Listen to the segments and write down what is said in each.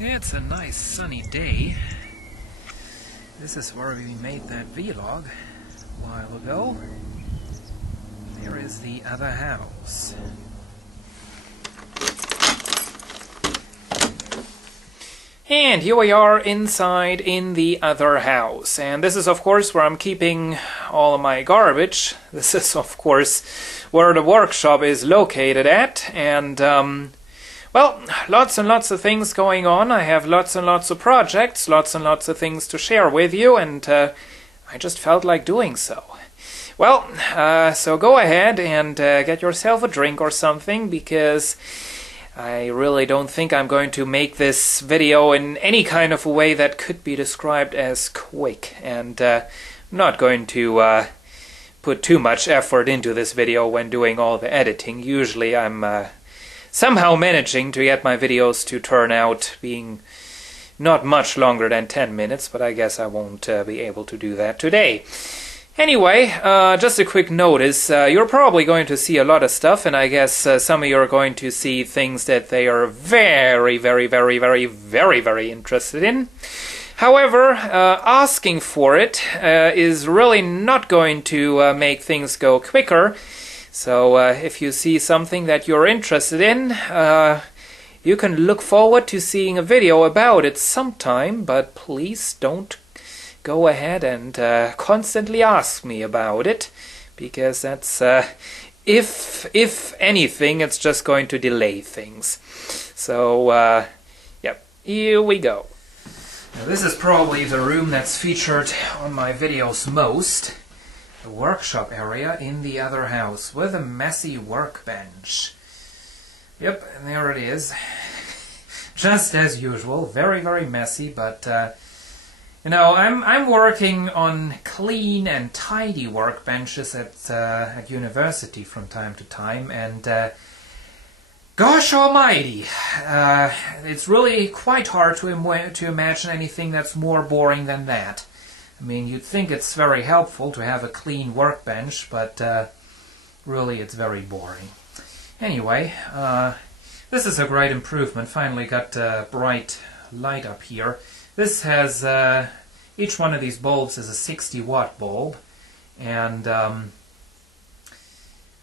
Yeah, it's a nice sunny day. This is where we made that vlog a while ago. There is the other house. And here we are inside in the other house. And this is of course where I'm keeping all of my garbage. This is of course where the workshop is located at. And well, lots and lots of things going on. I have lots and lots of projects, lots and lots of things to share with you, and I just felt like doing so. Well, so go ahead and get yourself a drink or something, because I really don't think I'm going to make this video in any kind of a way that could be described as quick, and I'm not going to put too much effort into this video when doing all the editing. Usually I'm somehow managing to get my videos to turn out being not much longer than 10 minutes, but I guess I won't be able to do that today. Anyway, just a quick notice, you're probably going to see a lot of stuff, and I guess some of you are going to see things that they are very interested in. However, asking for it is really not going to make things go quicker. So if you see something that you're interested in, you can look forward to seeing a video about it sometime, but please don't go ahead and constantly ask me about it, because that's, if anything, it's just going to delay things. So, yep, here we go. Now, this is probably the room that's featured on my videos most. The workshop area in the other house with a messy workbench. Yep, and there it is. Just as usual, very messy, but you know, I'm working on clean and tidy workbenches at university from time to time, and gosh almighty, it's really quite hard to imagine anything that's more boring than that. I mean, you'd think it's very helpful to have a clean workbench, but really it's very boring. Anyway, this is a great improvement. Finally got a bright light up here. This has, each one of these bulbs is a 60-watt bulb, and the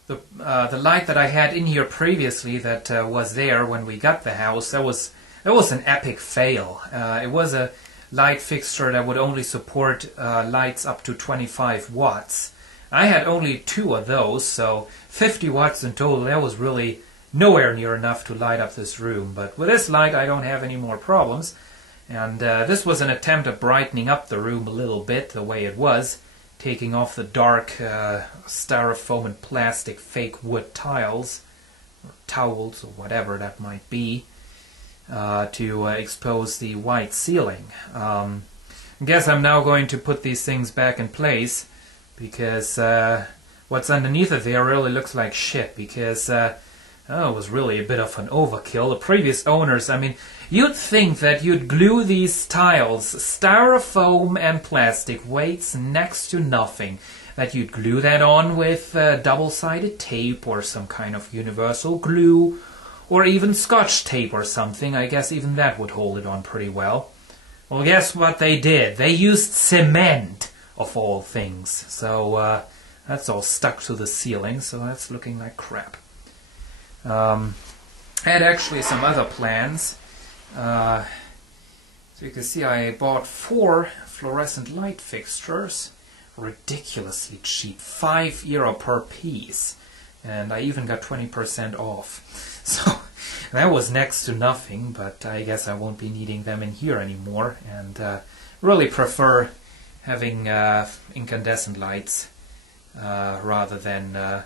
light that I had in here previously that was there when we got the house, that was an epic fail. It was a light fixture that would only support lights up to 25 watts. I had only 2 of those, so 50 watts in total. That was really nowhere near enough to light up this room. But with this light I don't have any more problems. And this was an attempt at brightening up the room a little bit the way it was, taking off the dark styrofoam and plastic fake wood tiles, or towels, or whatever that might be, to expose the white ceiling. I guess I'm now going to put these things back in place, because what's underneath of there really looks like shit, because it was really a bit of an overkill. The previous owners, I mean, you'd think that you'd glue these tiles, styrofoam and plastic, weights next to nothing, that you'd glue that on with double-sided tape or some kind of universal glue, or even Scotch tape or something. I guess even that would hold it on pretty well. Well, guess what they did? They used cement, of all things. So that's all stuck to the ceiling, so that's looking like crap. I had actually some other plans. So you can see I bought 4 fluorescent light fixtures, ridiculously cheap, €5 per piece. And I even got 20% off. So that was next to nothing, but I guess I won't be needing them in here anymore, and really prefer having incandescent lights rather than... well,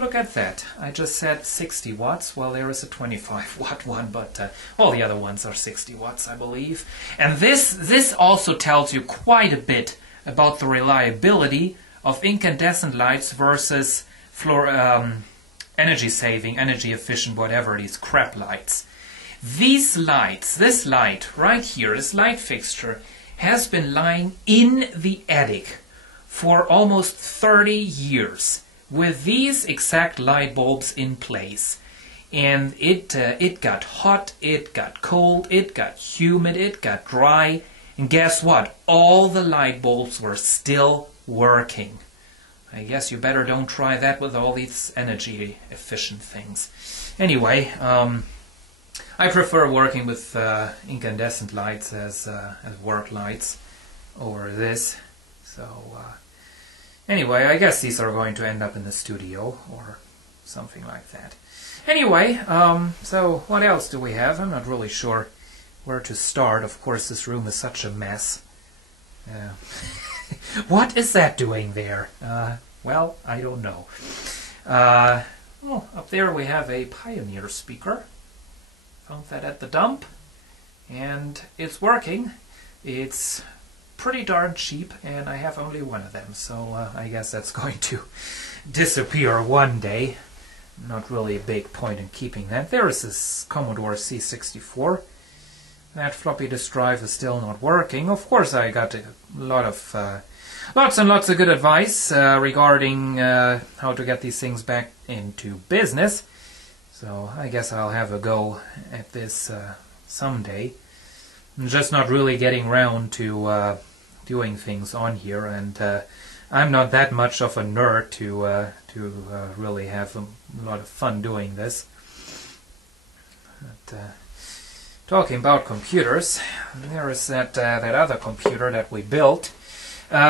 look at that. I just said 60 watts. Well, there is a 25-watt one, but all the other ones are 60 watts, I believe. And this also tells you quite a bit about the reliability of incandescent lights versus energy-saving, energy-efficient, whatever, these crap lights. These lights, this light right here, this light fixture, has been lying in the attic for almost 30 years with these exact light bulbs in place. and it got hot, it got cold, it got humid, it got dry, and guess what? All the light bulbs were still working. I guess you better don't try that with all these energy efficient things. Anyway, I prefer working with incandescent lights as work lights over this. So anyway, I guess these are going to end up in the studio or something like that. Anyway, so what else do we have? I'm not really sure where to start. Of course, this room is such a mess. What is that doing there? Well, I don't know. Well, up there we have a Pioneer speaker. Found that at the dump, and it's working. It's pretty darn cheap, and I have only one of them, so I guess that's going to disappear one day. Not really a big point in keeping that. There is this Commodore C64. That floppy disk drive is still not working. Of course, I got a lot of lots and lots of good advice regarding how to get these things back into business. So I guess I'll have a go at this someday. I'm just not really getting around to doing things on here, and I'm not that much of a nerd to really have a lot of fun doing this. But, talking about computers, there is that other computer that we built.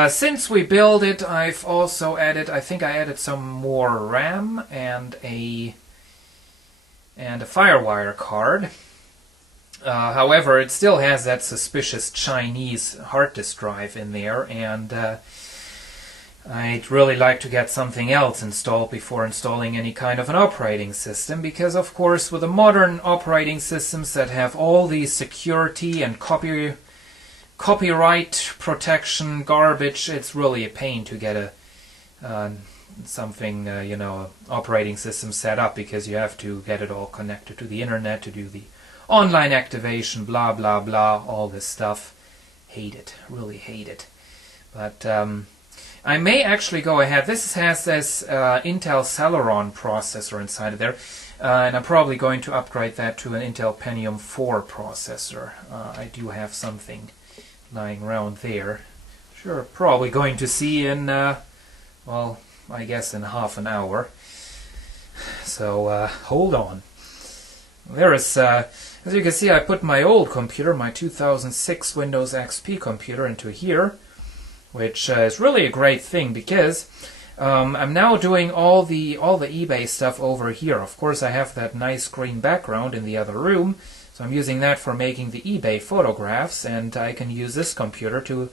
Since we built it, I've also added, I think I added some more RAM and a FireWire card. However, it still has that suspicious Chinese hard disk drive in there, and I'd really like to get something else installed before installing any kind of an operating system, because of course with the modern operating systems that have all the security and copyright protection garbage, it's really a pain to get a something, you know, operating system set up, because you have to get it all connected to the internet to do the online activation, blah blah blah, all this stuff. Hate it, really hate it. But I may actually go ahead. This has this Intel Celeron processor inside of there, and I'm probably going to upgrade that to an Intel Pentium 4 processor. I do have something lying around there. Sure, probably going to see in, well, I guess in half an hour. So hold on. There is, as you can see, I put my old computer, my 2006 Windows XP computer, into here, which is really a great thing, because I'm now doing all the eBay stuff over here. Of course, I have that nice green background in the other room, so I'm using that for making the eBay photographs, and I can use this computer to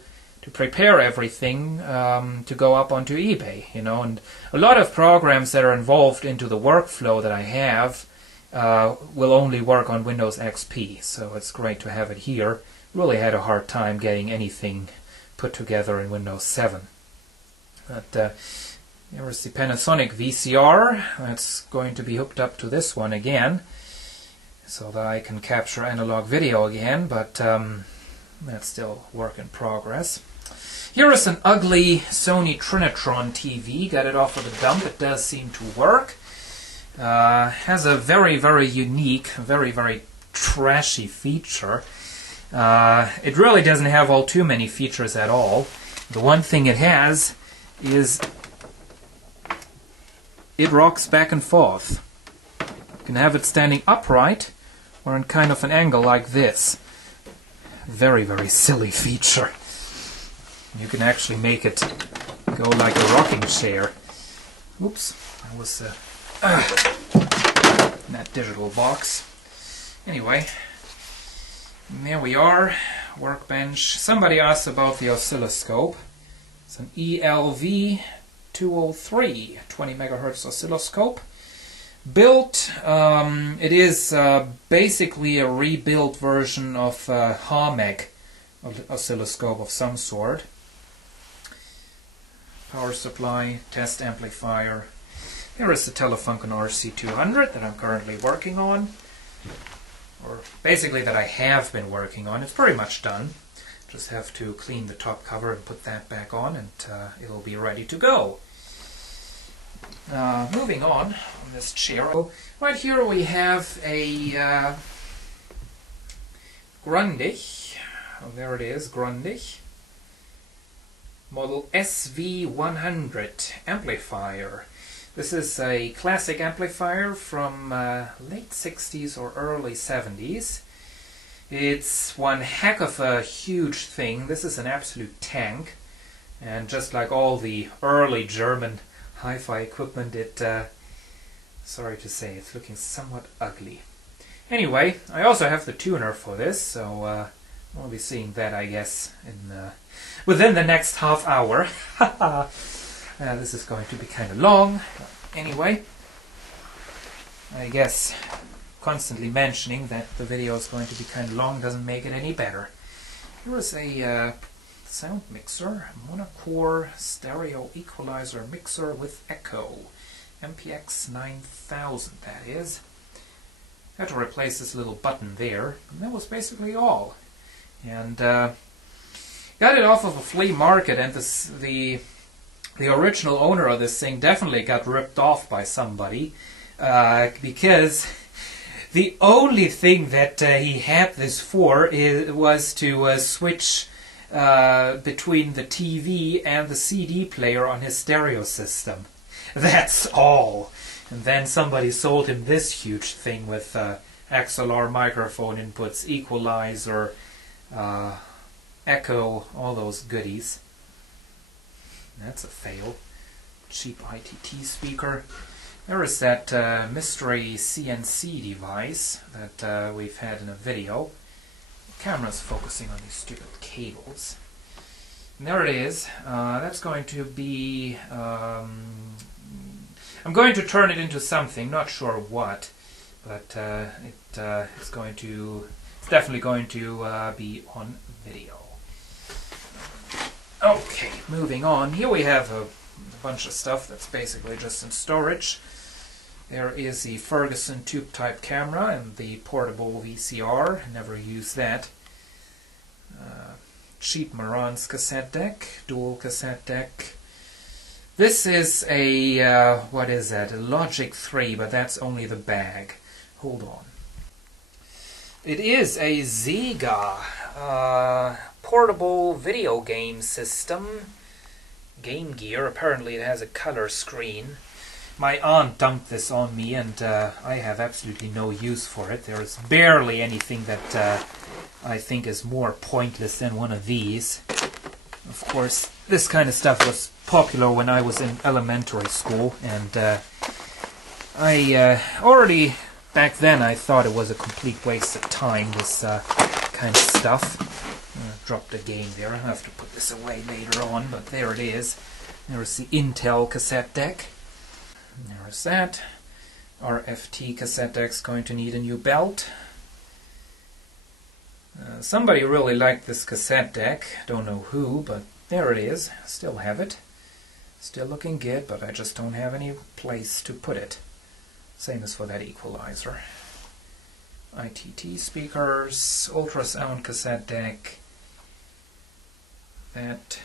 prepare everything to go up onto eBay, you know. And a lot of programs that are involved into the workflow that I have will only work on Windows XP, so it's great to have it here. Really had a hard time getting anything put together in Windows 7. But there is the Panasonic VCR. That's going to be hooked up to this one again, so that I can capture analog video again, but that's still work in progress. Here is an ugly Sony Trinitron TV. Got it off of the dump. It does seem to work. Has a very, very unique, very, very trashy feature. It really doesn't have all too many features at all. The one thing it has is it rocks back and forth. You can have it standing upright or in kind of an angle like this. Very, very silly feature. You can actually make it go like a rocking chair. Oops, I was in that digital box. Anyway, there we are, workbench. Somebody asked about the oscilloscope. It's an ELV 203, 20 megahertz oscilloscope. Built, it is basically a rebuilt version of Harmec oscilloscope of some sort. Power supply, test amplifier. Here is the Telefunken RC200 that I'm currently working on, or basically that I have been working on. It's pretty much done. Just have to clean the top cover and put that back on, and it'll be ready to go. Moving on this chair. Right here we have a Grundig. Oh, there it is, Grundig. Model SV100 amplifier. This is a classic amplifier from late 60s or early 70s. It's one heck of a huge thing. This is an absolute tank. And just like all the early German hi-fi equipment, sorry to say, it's looking somewhat ugly. Anyway, I also have the tuner for this, so we'll be seeing that, I guess, within the next half hour. This is going to be kind of long. Anyway, I guess constantly mentioning that the video is going to be kind of long doesn't make it any better. Here is a sound mixer, monocore stereo equalizer mixer with echo. MPX 9000, that is. I had to replace this little button there, and that was basically all. And got it off of a flea market, and the original owner of this thing definitely got ripped off by somebody, because the only thing that he had this for was to switch between the TV and the CD player on his stereo system. That's all. And then somebody sold him this huge thing with XLR microphone inputs, equalizer, echo, all those goodies. That's a fail. Cheap ITT speaker. There is that mystery CNC device that we've had in a video. The camera's focusing on these stupid cables. And there it is. That's going to be... I'm going to turn it into something, not sure what, but it's definitely going to be on video. Okay, moving on. Here we have a bunch of stuff that's basically just in storage. There is the Ferguson tube-type camera and the portable VCR. Never used that. Cheap Marantz cassette deck, dual cassette deck. This is a, what is that? A Logic 3, but that's only the bag. Hold on. It is a Sega portable video game system. Game Gear. Apparently it has a color screen. My aunt dumped this on me, and I have absolutely no use for it. There is barely anything that I think is more pointless than one of these. Of course, this kind of stuff was popular when I was in elementary school, and I already back then I thought it was a complete waste of time, this kind of stuff. Dropped the game there. I'll have to put this away later on, but there it is. There's the Intel cassette deck. There's that. RFT cassette deck's going to need a new belt. Somebody really liked this cassette deck. Don't know who, but there it is. Still have it. Still looking good, but I just don't have any place to put it. Same as for that equalizer. ITT speakers, ultrasound cassette deck. That.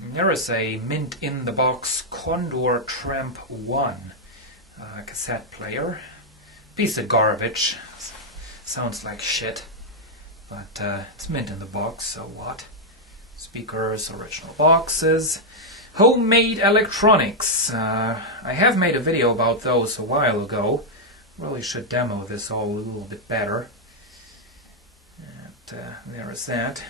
And there is a mint in the box Condor Tramp 1 cassette player. Piece of garbage. Sounds like shit. But it's mint in the box, so what? Speakers, original boxes. Homemade electronics. I have made a video about those a while ago. Really should demo this all a little bit better. And there is that.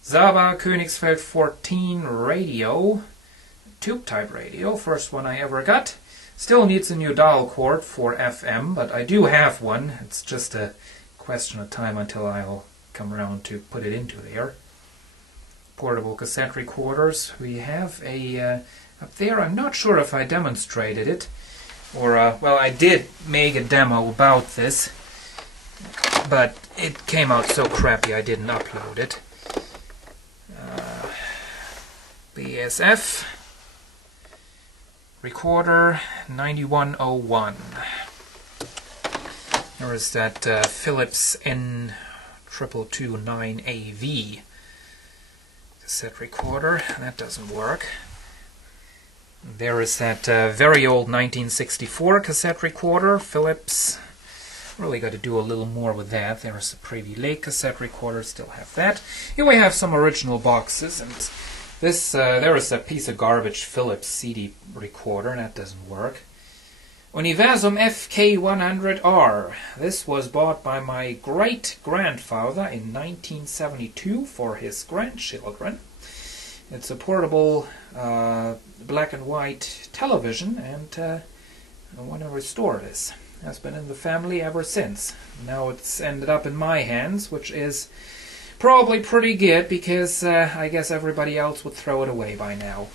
Saba Königsfeld 14 radio. Tube-type radio. First one I ever got. Still needs a new dial cord for FM, but I do have one. It's just a question of time until I'll come around to put it into there. Portable cassette recorders. We have a up there. I'm not sure if I demonstrated it, or well, I did make a demo about this, but it came out so crappy I didn't upload it. BSF recorder 9101. There is that Philips N2229AV cassette recorder. That doesn't work. There is that very old 1964 cassette recorder, Philips. Really got to do a little more with that. There's a pretty late cassette recorder, still have that. Here we have some original boxes, and this there is a piece of garbage Philips CD recorder, that doesn't work. Universum FK100R. This was bought by my great-grandfather in 1972 for his grandchildren. It's a portable black and white television, and I want to restore this. Has been in the family ever since. Now it's ended up in my hands, which is probably pretty good because I guess everybody else would throw it away by now.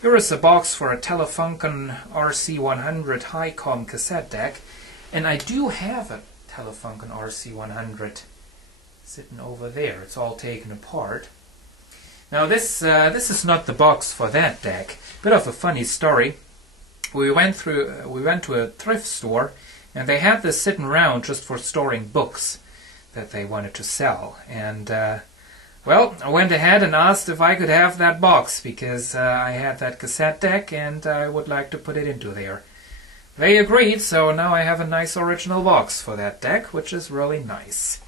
Here is a box for a Telefunken RC100 Hi-Com cassette deck, and I do have a Telefunken RC100 sitting over there. It's all taken apart. Now this is not the box for that deck. Bit of a funny story. We went to a thrift store, and they had this sitting around just for storing books that they wanted to sell. And well, I went ahead and asked if I could have that box because I had that cassette deck and I would like to put it into there. They agreed, so now I have a nice original box for that deck, which is really nice.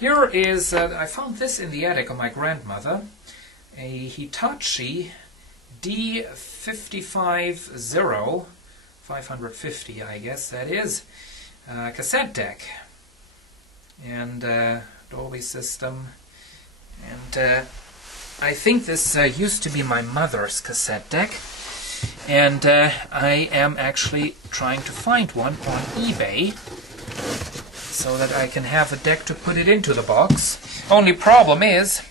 Here is, I found this in the attic of my grandmother, a Hitachi D550, 550 I guess that is, cassette deck. And Dolby system. And I think this used to be my mother's cassette deck, and I am actually trying to find one on eBay so that I can have a deck to put it into the box. Only problem is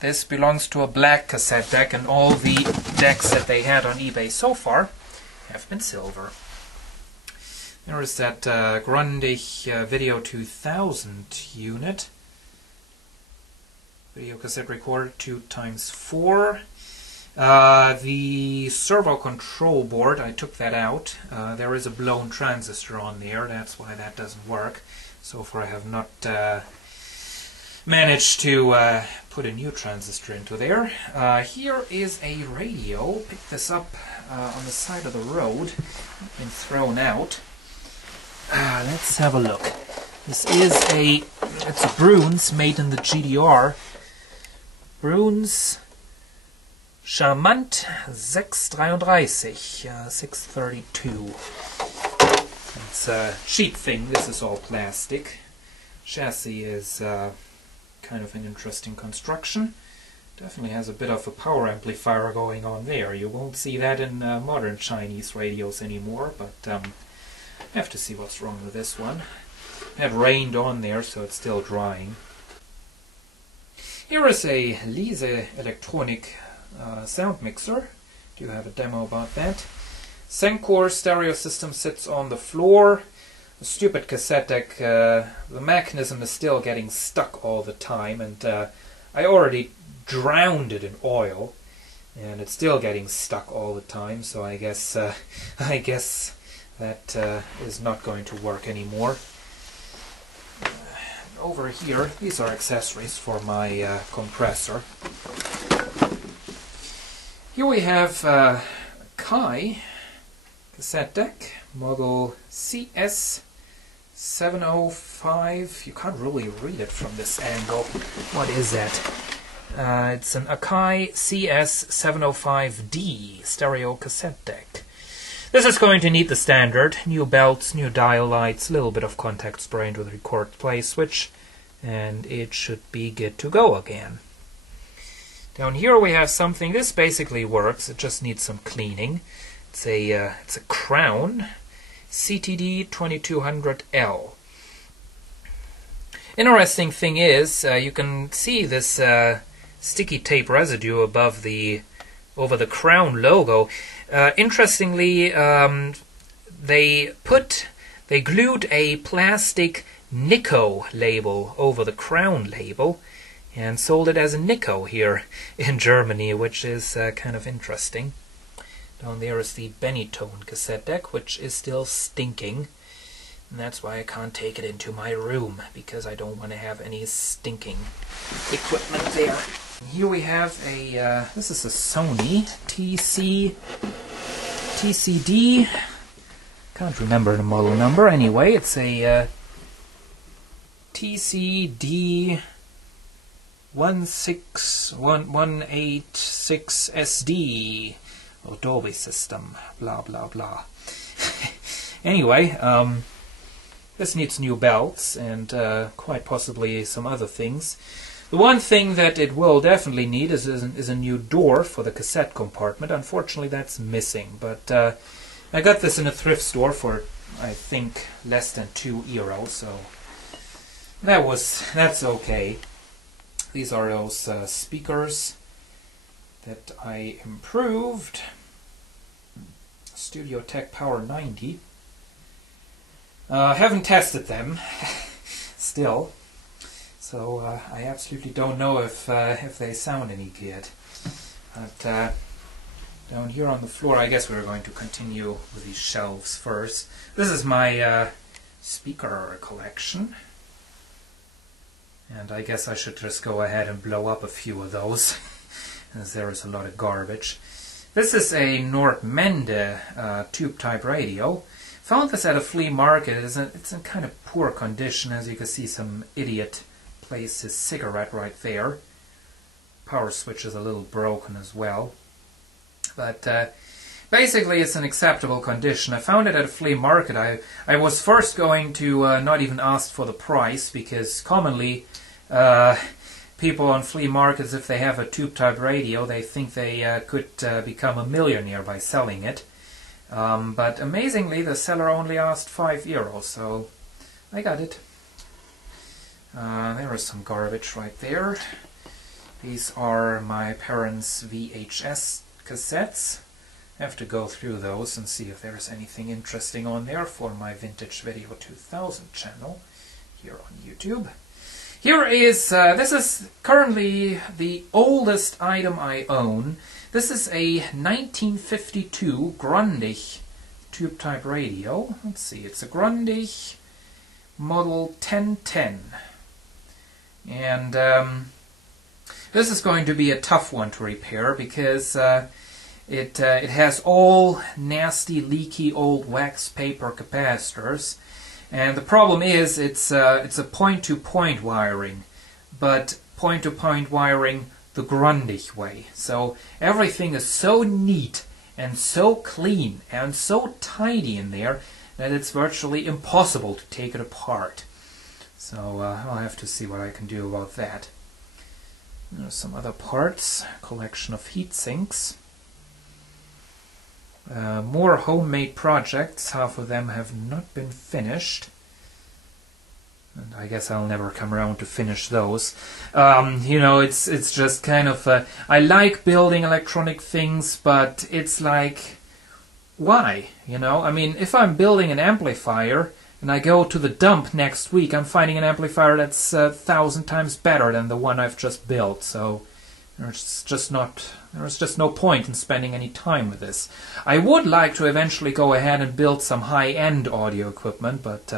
this belongs to a black cassette deck, and all the decks that they had on eBay so far have been silver. There is that Grundig Video 2000 unit. Video cassette recorder 2x4. The servo control board, I took that out. There is a blown transistor on there, that's why that doesn't work. So far I have not managed to put a new transistor into there. Here is a radio. Picked this up on the side of the road. Been thrown out. Let's have a look. This is it's a Bruns made in the GDR. Bruns Charmant 633, 632. It's a cheap thing. This is all plastic. Chassis is kind of an interesting construction. Definitely has a bit of a power amplifier going on there. You won't see that in modern Chinese radios anymore, but I have to see what's wrong with this one. It had rained on there, so it's still drying. Here is a Lise electronic sound mixer. Do have a demo about that. Sencor stereo system sits on the floor. The stupid cassette deck, the mechanism is still getting stuck all the time, and I already drowned it in oil, and it's still getting stuck all the time. So I guess that is not going to work anymore. Over here, these are accessories for my compressor. Here we have Kai cassette deck, model CS705. You can't really read it from this angle. What is that? It's an Akai CS705D stereo cassette deck. This is going to need the standard, new belts, new dial lights, a little bit of contact spray into the record play switch, and it should be good to go again. Down here we have something, this basically works, it just needs some cleaning. It's a Crown CTD 2200L. Interesting thing is, you can see this sticky tape residue over the Crown logo. Interestingly, they glued a plastic Nico label over the Crown label and sold it as a Nico here in Germany, which is kind of interesting. Down there is the Benetone cassette deck, which is still stinking, and that's why I can't take it into my room, because I don't want to have any stinking equipment there. Here we have this is a Sony TCD. Can't remember the model number. Anyway, it's a TCD 16186SD Dolby system. Blah blah blah. Anyway, this needs new belts and quite possibly some other things. The one thing that it will definitely need is a new door for the cassette compartment. Unfortunately, that's missing. But I got this in a thrift store for, I think, less than €2, so that's okay. These are those speakers that I improved. Studio Tech Power 90. Haven't tested them still, so I absolutely don't know if they sound any good. But down here on the floor, I guess we're going to continue with these shelves first. This is my speaker collection, and I guess I should just go ahead and blow up a few of those, as there is a lot of garbage. This is a Nordmende tube-type radio. Found this at a flea market. It's in kind of poor condition. As you can see, some idiot placed his cigarette right there. Power switch is a little broken as well. But basically it's in acceptable condition. I found it at a flea market. I was first going to not even ask for the price, because commonly people on flea markets, if they have a tube-type radio, they think they could become a millionaire by selling it. But amazingly, the seller only asked €5, so I got it. There is some garbage right there. These are my parents' VHS cassettes. I have to go through those and see if there's anything interesting on there for my Vintage Video 2000 channel here on YouTube. Here is, this is currently the oldest item I own. This is a 1952 Grundig tube-type radio. Let's see, it's a Grundig model 1010. And this is going to be a tough one to repair, because it has all nasty, leaky old wax paper capacitors. And the problem is it's a point-to-point wiring, but point-to-point wiring the Grundig way. So everything is so neat and so clean and so tidy in there that it's virtually impossible to take it apart. So I'll have to see what I can do about that. There's some other parts, collection of heat sinks. More homemade projects, half of them have not been finished. And I guess I'll never come around to finish those. You know, it's just kind of... I like building electronic things, but it's like... why? You know, I mean, if I'm building an amplifier and I go to the dump next week, I'm finding an amplifier that's 1,000 times better than the one I've just built. So there's just no point in spending any time with this. I would like to eventually go ahead and build some high-end audio equipment, but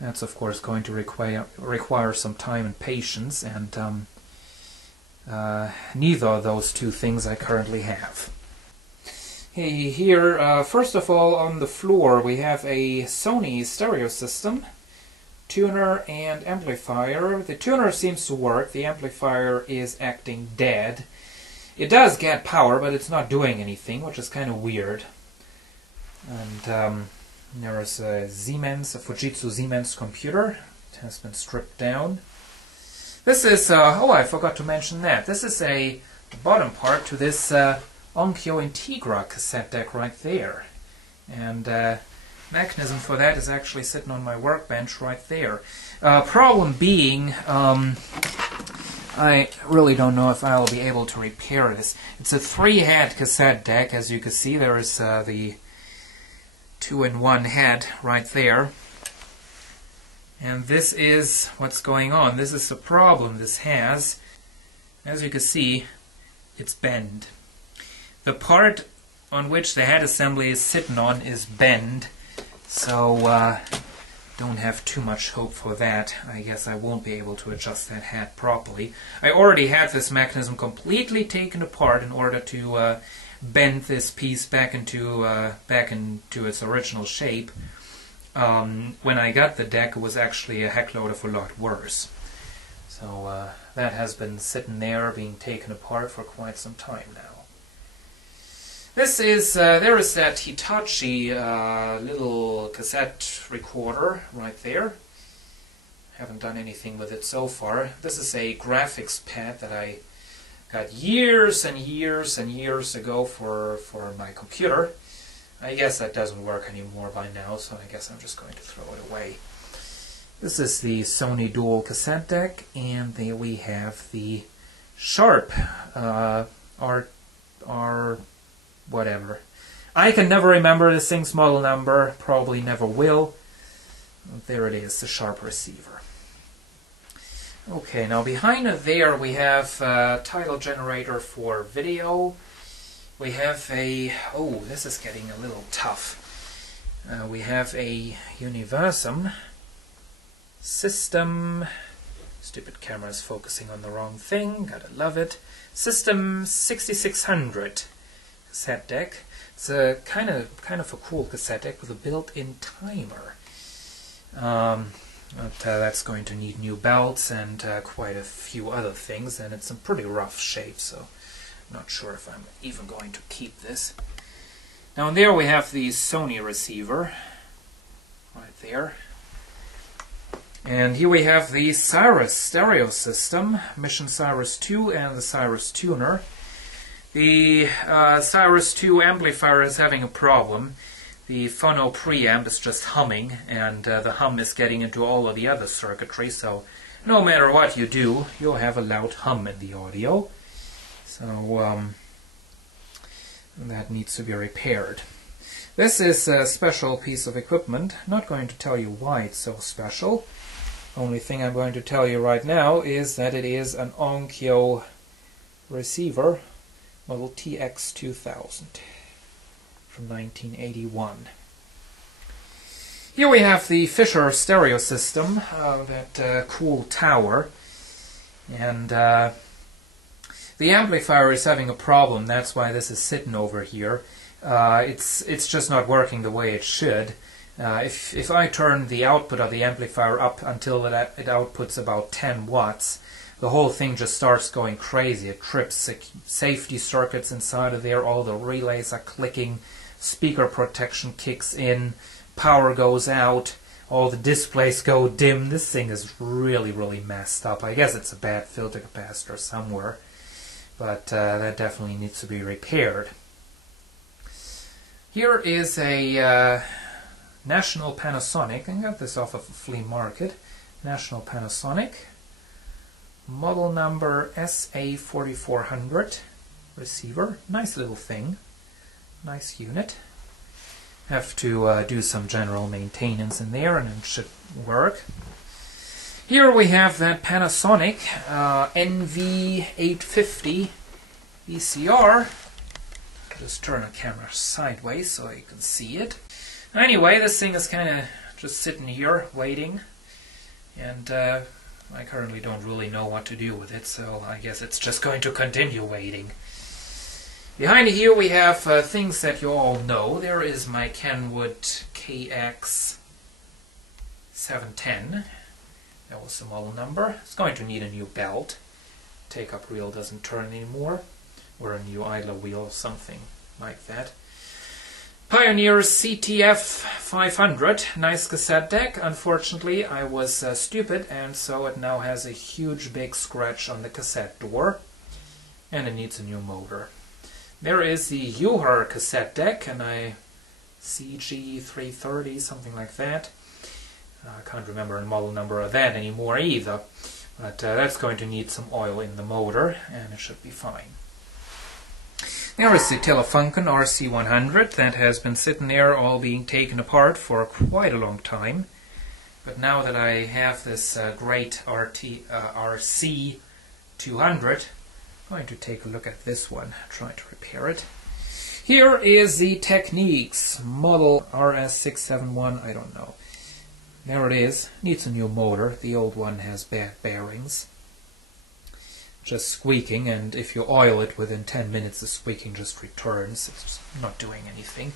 that's of course going to require some time and patience, and neither of those two things I currently have. Hey, here, first of all, on the floor we have a Sony stereo system, tuner and amplifier. The tuner seems to work, the amplifier is acting dead. It does get power, but it's not doing anything, which is kind of weird. And there is a Fujitsu Siemens computer. It has been stripped down. This is, oh, I forgot to mention that. This is the bottom part to this Onkyo Integra cassette deck right there. And mechanism for that is actually sitting on my workbench right there. Problem being, I really don't know if I'll be able to repair this. It's a 3-head cassette deck. As you can see, there is the 2-in-1 head right there. And this is what's going on. This is the problem this has. As you can see, it's bent. The part on which the head assembly is sitting on is bent, so don't have too much hope for that. I guess I won't be able to adjust that head properly. I already had this mechanism completely taken apart in order to bend this piece back into its original shape. When I got the deck, it was actually a heckload of a lot worse. So that has been sitting there, being taken apart for quite some time now. This is, there is that Hitachi little cassette recorder right there. Haven't done anything with it so far. This is a graphics pad that I got years and years and years ago for my computer. I guess that doesn't work anymore by now, so I guess I'm just going to throw it away. This is the Sony dual cassette deck, and there we have the Sharp R whatever. I can never remember this thing's model number, probably never will. There it is, the Sharp receiver. Okay, now behind it there we have a title generator for video. We have a, oh, this is getting a little tough. We have a Universum System, stupid camera is focusing on the wrong thing, gotta love it, System 6600 cassette deck. It's a kind of a cool cassette deck with a built-in timer. That's going to need new belts and quite a few other things, and it's in pretty rough shape, so I'm not sure if I'm even going to keep this. Now there we have the Sony receiver, right there. And here we have the Cyrus stereo system, Mission Cyrus 2 and the Cyrus Tuner. The Cyrus 2 amplifier is having a problem. The phono preamp is just humming, and the hum is getting into all of the other circuitry, so no matter what you do, you'll have a loud hum in the audio. So that needs to be repaired. This is a special piece of equipment. Not going to tell you why it's so special. Only thing I'm going to tell you right now is that it is an Onkyo receiver, model TX2000 from 1981. Here we have the Fisher stereo system, that cool tower, and the amplifier is having a problem. That's why this is sitting over here. It's just not working the way it should. If I turn the output of the amplifier up until it outputs about 10 watts, the whole thing just starts going crazy. It trips safety circuits inside of there, all the relays are clicking, speaker protection kicks in, power goes out, all the displays go dim. This thing is really, really messed up. I guess it's a bad filter capacitor somewhere, but that definitely needs to be repaired. Here is a National Panasonic. I got this off of a flea market. National Panasonic, model number SA4400 receiver. Nice little thing, nice unit. Have to do some general maintenance in there, and it should work. Here we have that Panasonic NV850 VCR. Just turn the camera sideways so you can see it. Anyway, this thing is kind of just sitting here waiting, and I currently don't really know what to do with it, so I guess it's just going to continue waiting. Behind here we have things that you all know. There is my Kenwood KX710. That was the model number. It's going to need a new belt. Take-up reel doesn't turn anymore, or a new idler wheel or something like that. Pioneer CTF 500, nice cassette deck. Unfortunately, I was stupid, and so it now has a huge big scratch on the cassette door, and it needs a new motor. There is the Uher cassette deck, and a CG330, something like that. I can't remember the model number of that anymore either, but that's going to need some oil in the motor, and it should be fine. There is the Telefunken RC100 that has been sitting there all being taken apart for quite a long time. But now that I have this great RC200, I'm going to take a look at this one, try to repair it. Here is the Techniques model RS671, I don't know. There it is, needs a new motor, the old one has bad bearings. just squeaking, and if you oil it within 10 minutes the squeaking just returns. It's just not doing anything.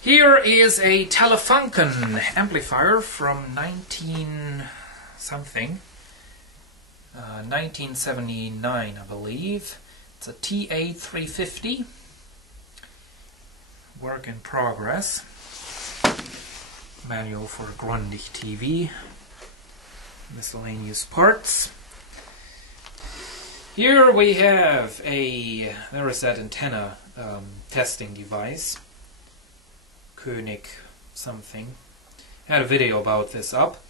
Here is a Telefunken amplifier from 1979, I believe. It's a TA350. Work in progress. Manual for Grundig TV. Miscellaneous parts. Here we have there is that antenna testing device. König something. Had a video about this up.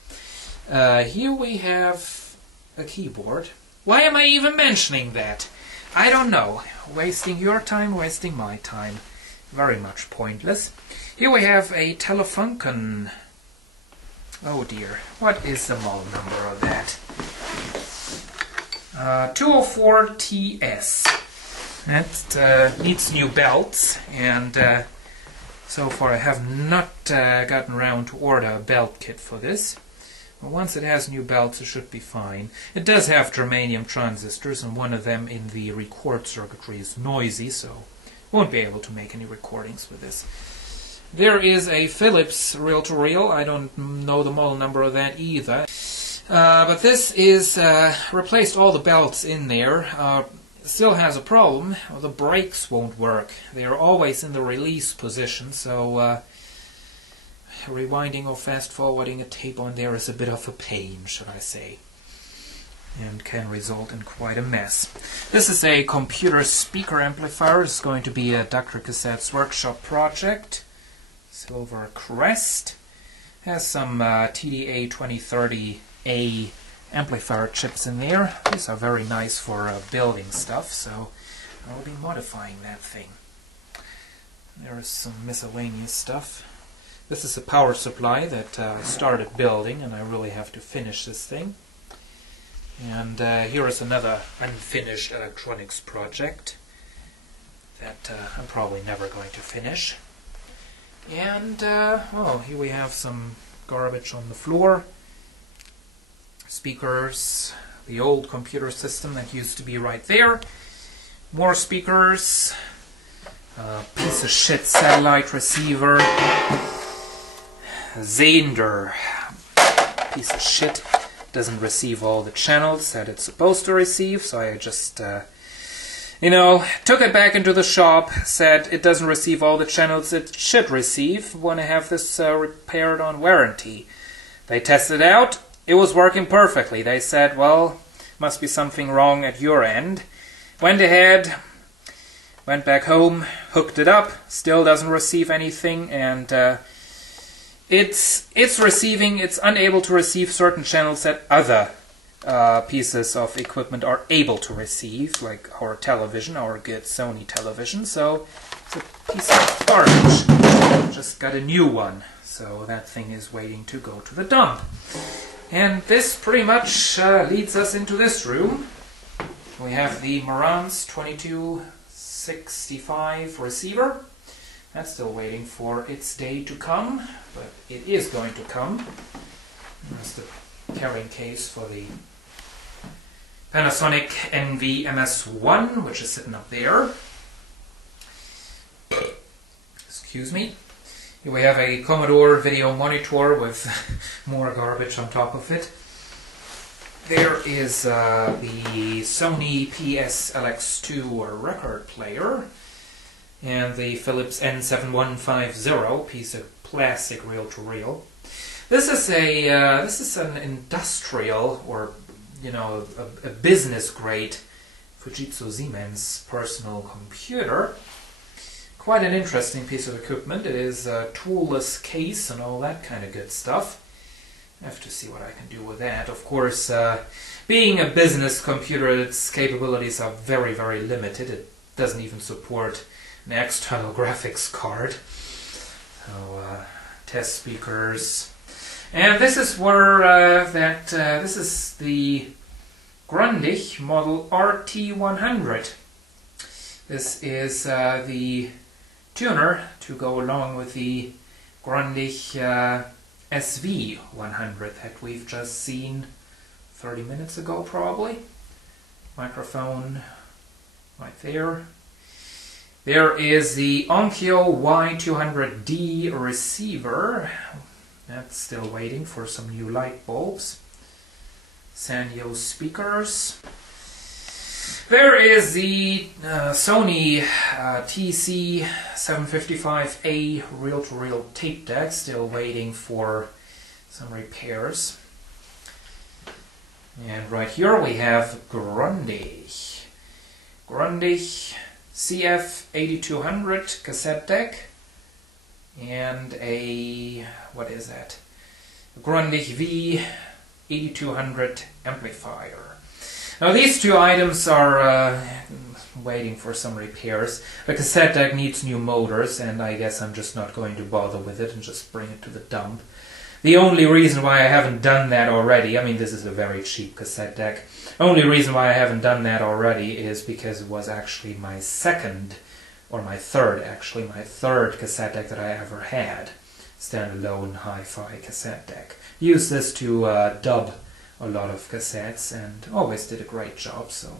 Here we have a keyboard. Why am I even mentioning that? I don't know. Wasting your time, wasting my time. Very much pointless. Here we have a Telefunken. Oh dear, what is the model number of that? 204TS. That needs new belts, and so far I have not gotten around to order a belt kit for this. But once it has new belts it should be fine. It does have germanium transistors, and one of them in the record circuitry is noisy, so won't be able to make any recordings with this. There is a Philips reel-to-reel. I don't know the model number of that either. But this is replaced all the belts in there. Still has a problem. The brakes won't work. They are always in the release position, so rewinding or fast-forwarding a tape on there is a bit of a pain, should I say, and can result in quite a mess. This is a computer speaker amplifier. It's going to be a DrCassette's workshop project. Silver crest. Has some TDA 2030A amplifier chips in there. These are very nice for building stuff, so I'll be modifying that thing. There is some miscellaneous stuff. This is a power supply that I started building, and I really have to finish this thing. And here is another unfinished electronics project that I'm probably never going to finish. And, well, here we have some garbage on the floor. Speakers, the old computer system that used to be right there. More speakers. Piece of shit satellite receiver. Zender. Piece of shit. Doesn't receive all the channels that it's supposed to receive, so I just you know, took it back into the shop, said it doesn't receive all the channels it should receive. Want to have this repaired on warranty. They tested it out. It was working perfectly. They said, well, must be something wrong at your end. Went ahead, went back home, hooked it up, still doesn't receive anything, and it's unable to receive certain channels that other pieces of equipment are able to receive, like our television, our good Sony television. So it's a piece of garbage. Just got a new one, so that thing is waiting to go to the dump. And this pretty much leads us into this room. We have the Marantz 2265 receiver. That's still waiting for its day to come, but it is going to come. That's the carrying case for the Panasonic NV-MS1, which is sitting up there. Excuse me. Here we have a Commodore video monitor with more garbage on top of it. There is the Sony PSLX2 record player and the Philips N7150 piece of plastic reel-to-reel. This is an industrial, or you know, a business grade Fujitsu Siemens personal computer. Quite an interesting piece of equipment. It is a toolless case and all that kind of good stuff. I have to see what I can do with that. Of course, being a business computer, its capabilities are very, very limited. It doesn't even support an external graphics card. So, test speakers. And this is where this is the Grundig model RT100. This is the tuner to go along with the Grundig SV100 that we've just seen 30 minutes ago, probably. microphone right there. There is the Onkyo Y200D receiver. That's still waiting for some new light bulbs. Sanyo speakers. There is the Sony TC755A reel-to-reel tape deck, still waiting for some repairs. And right here we have Grundig CF8200 cassette deck and a, what is that? Grundig V8200 amplifier. Now these two items are waiting for some repairs. The cassette deck needs new motors, and I guess I'm just not going to bother with it and just bring it to the dump. The only reason why I haven't done that already, I mean this is a very cheap cassette deck, only reason why I haven't done that already is because it was actually my third cassette deck that I ever had. Standalone hi-fi cassette deck. Used this to dub a lot of cassettes and always did a great job, so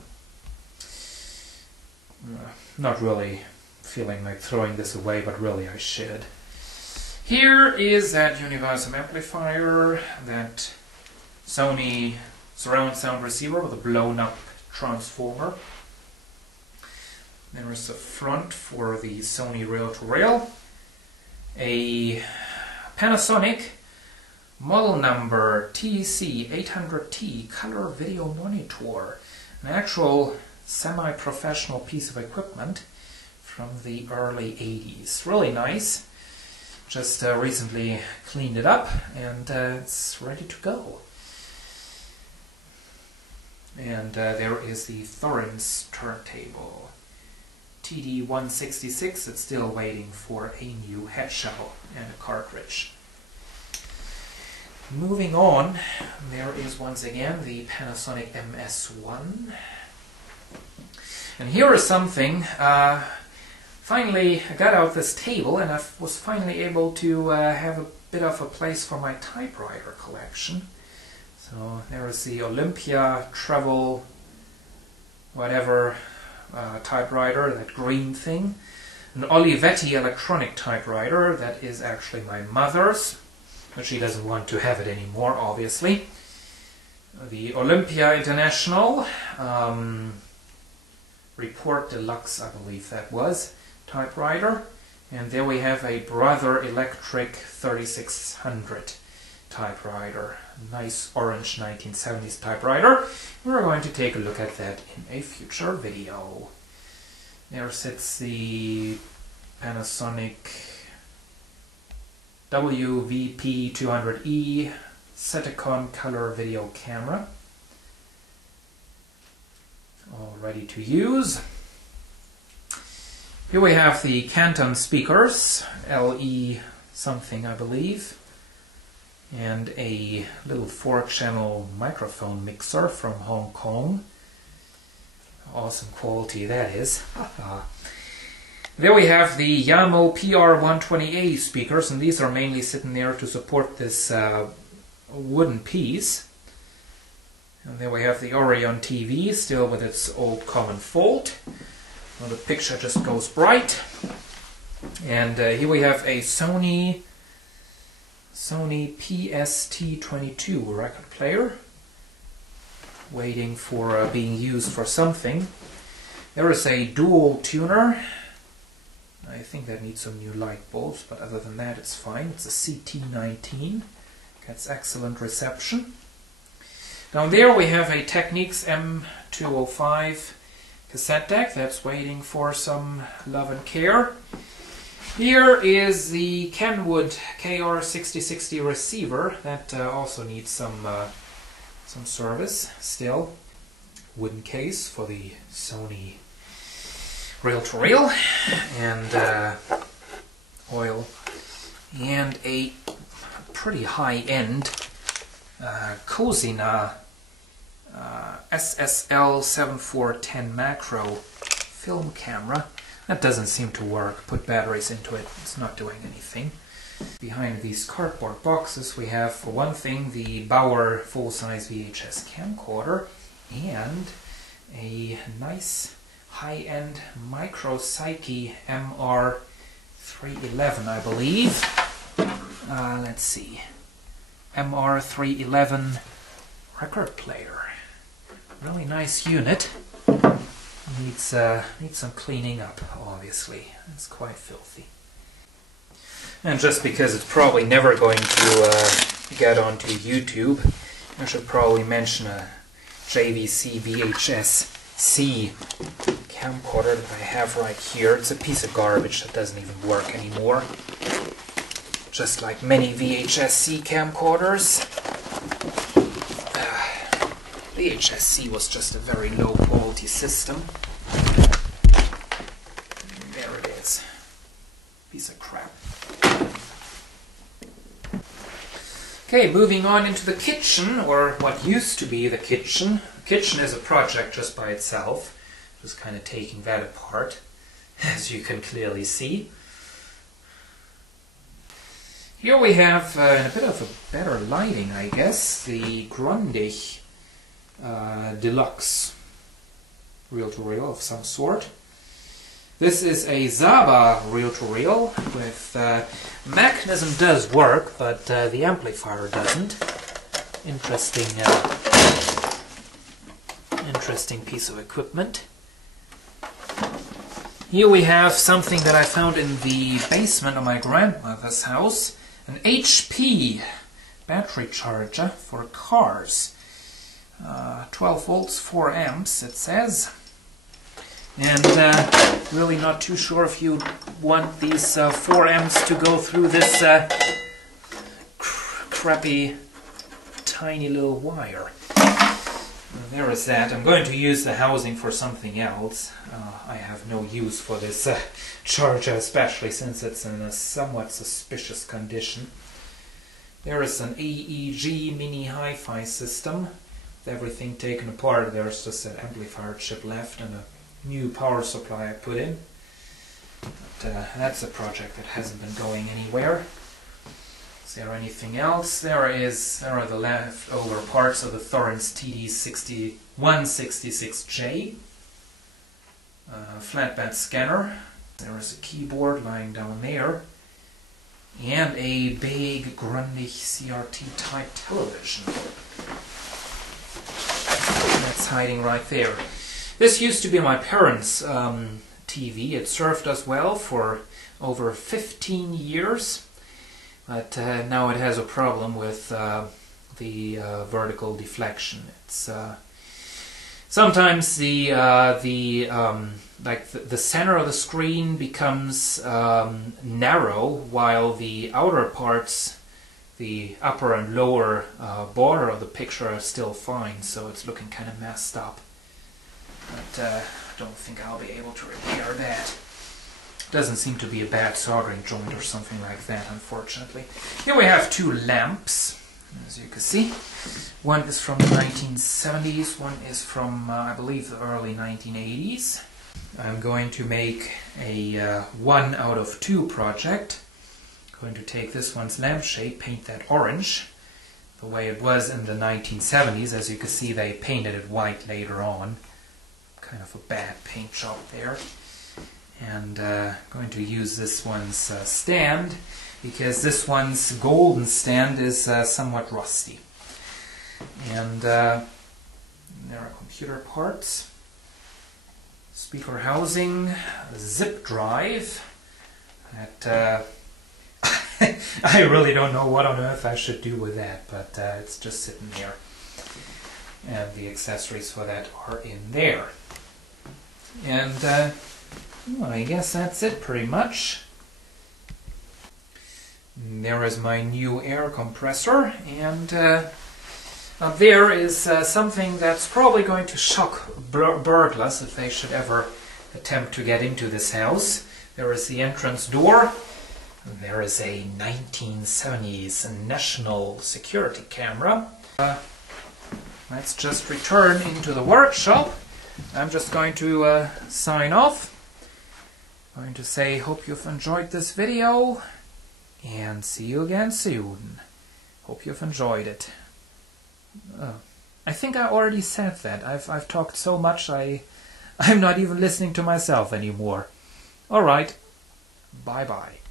not really feeling like throwing this away, but really I should. Here is that Universum amplifier, that Sony surround sound receiver with a blown up transformer. There is the front for the Sony reel-to-reel, a Panasonic model number TC800T color video monitor, an actual semi-professional piece of equipment from the early 80s. Really nice. Just recently cleaned it up and it's ready to go. And there is the Thorens turntable. TD166, it's still waiting for a new head shell and a cartridge. Moving on, there is once again the Panasonic MS1. And here is something, finally I got out this table and I was finally able to have a bit of a place for my typewriter collection. So there is the Olympia Travel whatever typewriter, that green thing. An Olivetti electronic typewriter that is actually my mother's, but she doesn't want to have it anymore, obviously. The Olympia International Report Deluxe, I believe that was, typewriter. And there we have a Brother Electric 3600 typewriter. Nice orange 1970s typewriter. We're going to take a look at that in a future video. There sits the Panasonic WVP200E Ceticon color video camera. All ready to use. Here we have the Canton speakers, LE something I believe, and a little 4-channel microphone mixer from Hong Kong. Awesome quality that is. There we have the Yamo PR120A speakers, and these are mainly sitting there to support this wooden piece. And there we have the Orion TV, still with its old common fault. Well, the picture just goes bright. And here we have a Sony PST22 record player, waiting for being used for something. There is a dual tuner. I think that needs some new light bulbs, but other than that it's fine. It's a CT19. Gets excellent reception. Down there we have a Technics M205 cassette deck that's waiting for some love and care. Here is the Kenwood KR6060 receiver that also needs some service still. Wooden case for the Sony reel-to-reel and oil, and a pretty high-end Cosina SSL 7410 macro film camera. That doesn't seem to work. Put batteries into it, it's not doing anything. Behind these cardboard boxes we have, for one thing, the Bauer full-size VHS camcorder and a nice high-end Micro Psyche MR311, I believe. Let's see. MR311 record player. Really nice unit. Needs some cleaning up, obviously. It's quite filthy. And just because it's probably never going to get onto YouTube, I should probably mention a JVC VHS-C camcorder that I have right here. It's a piece of garbage that doesn't even work anymore. Just like many VHS-C camcorders. VHS-C was just a very low quality system. There it is. Piece of crap. Okay, moving on into the kitchen, or what used to be the kitchen. The kitchen is a project just by itself. Just kind of taking that apart, as you can clearly see. Here we have, in a bit of a better lighting, I guess, the Grundig Deluxe reel-to-reel of some sort. This is a Zaba reel-to-reel with mechanism does work, but the amplifier doesn't. Interesting piece of equipment. Here we have something that I found in the basement of my grandmother's house, an HP battery charger for cars. 12 volts, 4 amps, it says. And really not too sure if you want these 4 amps to go through this crappy, tiny little wire. There is that. I'm going to use the housing for something else. I have no use for this charger, especially since it's in a somewhat suspicious condition. There is an AEG mini hi-fi system. With everything taken apart, there's just an amplifier chip left and a new power supply I put in. But that's a project that hasn't been going anywhere. Is there anything else? There are the leftover parts of the Thorens TD166J. Flatbed scanner. There is a keyboard lying down there. And a big Grundig CRT type television. That's hiding right there. This used to be my parents' TV. It served us well for over 15 years, but now it has a problem with the vertical deflection. It's sometimes the center of the screen becomes narrow, while the outer parts, the upper and lower border of the picture, are still fine, so it's looking kind of messed up. But I don't think I'll be able to repair that. Doesn't seem to be a bad soldering joint or something like that, unfortunately. Here we have 2 lamps, as you can see. One is from the 1970s, one is from, I believe, the early 1980s. I'm going to make a 1 out of 2 project. I'm going to take this one's lampshade, paint that orange, the way it was in the 1970s. As you can see, they painted it white later on. Kind of a bad paint job there. And going to use this one's stand, because this one's golden stand is somewhat rusty. And there are computer parts, speaker housing, a zip drive. That I really don't know what on earth I should do with that, but it's just sitting there. And the accessories for that are in there. And well, I guess that's it pretty much. There is my new air compressor, and up there is something that's probably going to shock burglars if they should ever attempt to get into this house. There is the entrance door. There is a 1970s national security camera. Let's just return into the workshop. I'm just going to sign off. I'm going to say, hope you've enjoyed this video, and see you again soon. Hope you've enjoyed it. I think I already said that. I've talked so much I'm not even listening to myself anymore. Alright, bye bye.